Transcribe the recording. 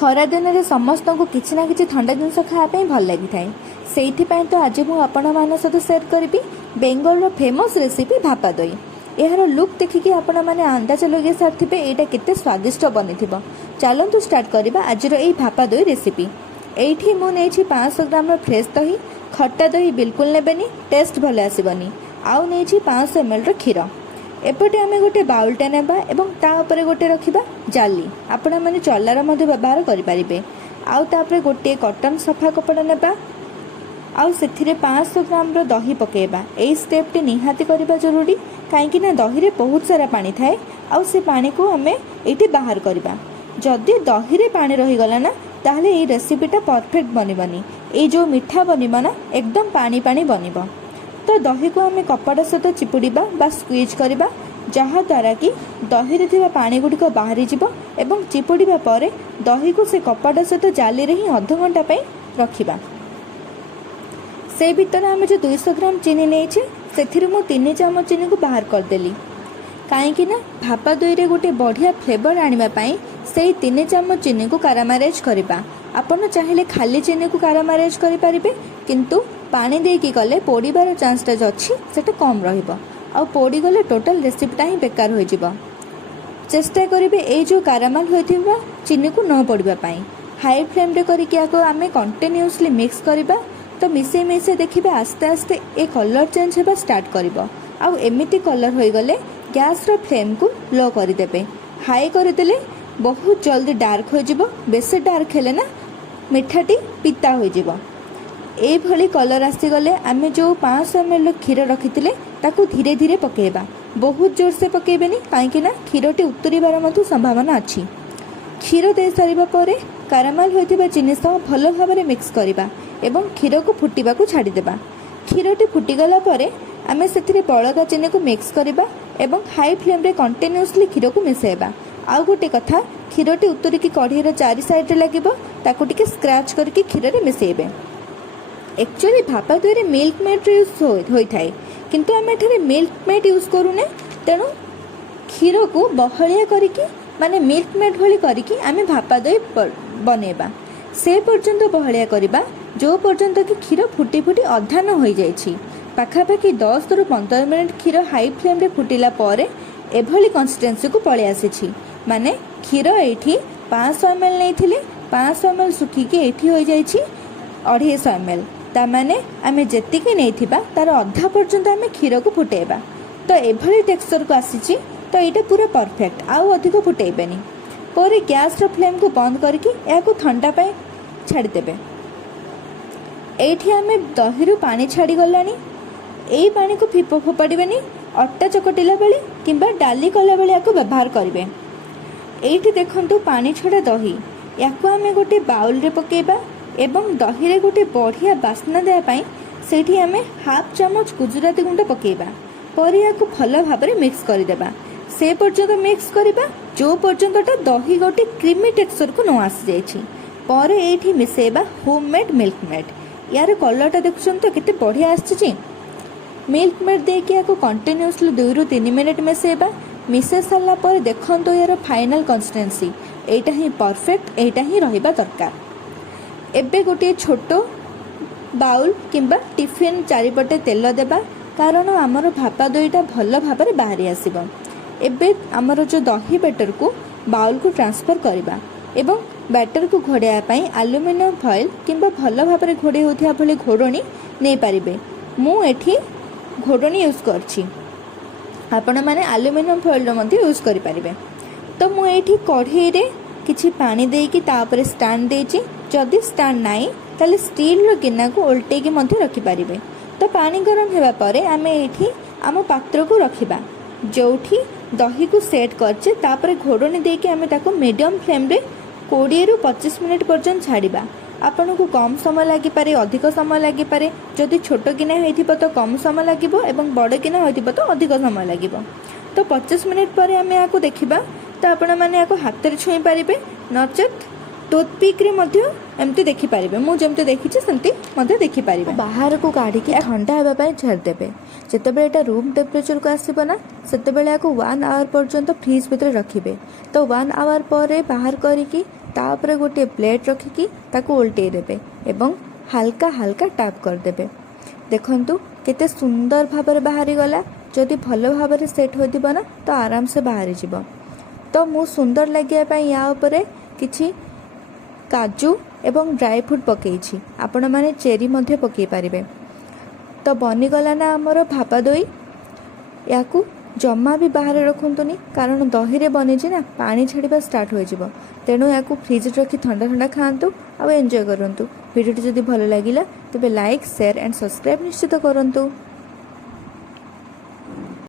खरा दिन में समस्त को किसी ना कि ठंडा जिनस खायापी भल लगी थाए से तो आज मुझे सहित सेयार करी बेंगल फेमस रेसिपी भापा दही। यार लुक देखिकी आपण मैंने अंदाज लगे सारे यहाँ केते स्वादिष्ट बनी थी। चलतु स्टार्ट करवा आज ये भापा दही रेसिपी। ये मुझे 500 ग्राम फ्रेश दही, खट्टा दही बिल्कुल नेबेनी, टेस्ट भल आसबनी। आउ नहीं 500 ml क्षीर। एपटे आम गोटे बाउलटे नेबा एवं तापर गोटे रखा जाली, आपण मैंने चलार व्यवहार करें। आउ तापर गोटे कटन सफा कपड़ा नेबा आउ से 500 ग्राम दही पकेबा। यही स्टेपटी निहाती करवा जरूरी कहीं दही रे बहुत सारा पानी थाए। आउ से पानी को आम ये बाहर करवा। जदि दही रे पानी रहीगला ना ताहले ये रेसिपीटा परफेक्ट बनबनी। ये जो मीठा बनब ना एकदम पानी पानी बनब। तो दही को आम कपड़ा सहित चिपुड़ा बा स्क्वीज करवा, जहाद्वारा कि दही रे थिबा पानी गुड़िक बाहरी जीव एवं चिपुड़ा पर दही को से कपड़ा सहित जाली रे ही अध घंटा रखिबा। से भीतर आम जो 200 ग्राम चीनी नहीं से 3 चामच चीनी को बाहर करदेली कहीं भापा दही रे गोटे बढ़िया फ्लेवर आने से 3 चामच चीनी को कारामाराइज करवा। आपन चाहिए खाली चीनी को कारामाराइज करें, किंतु पानी देकी गले पोड़ार चान्सटा अच्छी से कम रहा पोड़ी गले टोटाल रेसिपीटा ही बेकार हो जाव। चेष्टा करेंगे ये जो कारामाल होता चीनी को न पड़ापी। हाई फ्लेम रे करके आम कंटिन्यूअसली मिक्स करवा। तो मिसे मिसे देखिए आस्ते आस्ते ये कलर चेंज होगा स्टार्ट कर। आउ एमिति कलर हो गले गैस रो फ्लेम को लो करदे। हाई करदे बहुत जल्दी डार्क हो, बेस डार्क हेले ना मिठाटी पिता हो। ये कलर आसीगले आम जो 500 ml क्षीर रखी ताकू धीरे धीरे पकेबा, बहुत जोर से पकेबेनी कहीं क्षीरटी उतरिबार संभावना अच्छी। क्षीर दे सारिबा परे कारामाल होइतिबा चीनी सह भल भाव मिक्स करवा एवं क्षीर को फुटिबा को छाड़ीदेबा। क्षीरटी फुटिगला परे आमे सेथिरे बळगा चीनी को मिक्स करवा एवं हाई फ्लेम रे कंटिन्यूअसली क्षीर को मिसेबा। आउ गोटे कथा, क्षीरटी उतरिकी कढ़ीर चारि साइड लागिबो ताकू टिके स्क्रैच करके क्षीर रे मिसेबे। एक्चुअली भापा दही रे मिल्क मेड यूज होता है, किंतु आम एठारे मिल्क मेड यूज करूने। तेणु क्षीर को बहलिया करिकी माने मिल्क मेड भली करिकी आमे भापा दही बनेबा। से पर्यंत बहलिया करबा जो पर्यंत कि क्षीर फुटी फुटी अधा न हो जाइछि। पाखापाखि 10 ରୁ 15 मिनट क्षीर हाई फ्लेम रे फुटिला परे एभली कंसिस्टेंसी को पळे आसीछि। माने क्षीर एठी 500 ml नैथिले 500 ml सुखिकी एठी हो जाइछि 250 ml। ता माने आमे जेतिकी नैथिबा तार अधा पर्यंत आमे क्षीर को फुटेबा। तो एभली टेक्सचर को आसीछि। तो एटा पूरा परफेक्ट, आउ अधिक फुटेबेनी। पर गैस रो फ्लेम को बंद करके याको ठंडा पाए छाड़ी देबे। एठी आमे दही रु पानी छाड़ी गलानी। एई पानी को फोपाड़िबेनी, अट्टा चकटिला बेले किंबा डाली कला बेले याको व्यवहार करिवे। एठी देखंतु पानी छड़ा दही, याको आमे गोटे बाउल रे पकेबा एवं दही रे गोटे बढ़िया बास्ना देया पाई सेठी आमे हाफ चामच गुजराती गुंड पकेबा। पर याको भल भाव मिक्स करदेबा। से पर्यंत मिक्स करबा जो पर्यंतटा दही गोटे क्रीमी टेक्सचर को न आसी जाइछि। पर एठी मिसेबा होममेड मिल्क मेड। यार कलरटा देखुछन तो केते बढ़िया आछि। मिल्क मेड देके याको कंटिन्यूअसली 2 ରୁ 3 मिनट मिसेबा। मिसे सारा पर देखन तो यार फाइनल कंसिस्टेंसी एटा ही परफेक्ट, एटा ही रहिबा दरकार। एबे गोटे छोटो बाउल किंबा टिफिन चारिपटे तेल देबा, कारण आमर भापा दहीटा भल भाव बाहरी आसीबो। एबे आमर जो दही बैटर को बाउल को ट्रांसफर करवा एवं बैटर को घोड़ाया पाई एल्युमिनियम फॉइल किंबा भल भाव घोड़े होथिया भली घोड़णी नहीं पारिबे। मु एठी घोड़णी यूज करछि, आपण माने एल्युमिनियम फॉइल रो मध्ये यूज करि पारिबे। तो मु एठी कढ़ई रे किछि पानी देकी तापर स्टैंड देछि। जदि स्टैंड नाही ताले स्टील रो गिना को उल्टे की मध्ये रखि पारिबे। तो पानी गरम हेबा परे आमे एठी आम पात्र को रखिबा जोठी दही को सेट करछे। तापर घोड़णी देकी आमे ताको मीडियम फ्लेम रे 20 ରୁ 25 मिनट पर्यंत छाड़िबा। आपन को कम समय लगी पारे, अधिक समय लगी पारे। जदि छोट गिना होइथिबो तो कम समय लागिबो एवं बड़ गिना होइथिबो तो अधिक समय लागिबो। तो 25 मिनट पर आमे याको देखिबा। तो आपण माने याको हाथ रे छुई पारिबे, नचेत टूथपिक रे मध्य एमती देखि पारिबे। मु जेमते देखिछि सेमती मध्य देखि पारिबे। बाहर को काढी के ठंडा हेबा पय छाड़ देबे। जेतेबेले एटा रूम टेम्परेचर को आसीबो ना सेतेबेले याको 1 आवर पर्यंत फ्रीज भीतर रखिबे। तो 1 आवर पर बाहर करिकी तापर गोटे प्लेट रखिकी ताको उल्टे देबे एवं हल्का हल्का टैप करदेबे। देखंतु केते सुंदर भाବରେ बाहरी गला। जदि भल भाବରେ सेट होइदिबो ना तो आराम से बाहरी जिवो। तो मु सुंदर लागिया पई या ऊपर किछि काजू एवं ड्राई फ्रूट पकेइछि। आपण माने चेरी मध्ये पकेइ पारिबे। तो बनीगला ना आमर भापा दही। याकू जमा भी बाहर रखुंतुनी कारण दही रे बनीछि ना पानी छाड़िबा स्टार्ट हो जिवो। तेणु याकू फ्रिज रखी ठंडा ठंडा खांतु आ एंजॉय करंतु। वीडियो जदि भल लागिला तबे लाइक शेयर एंड सब्सक्राइब निश्चित करंतु।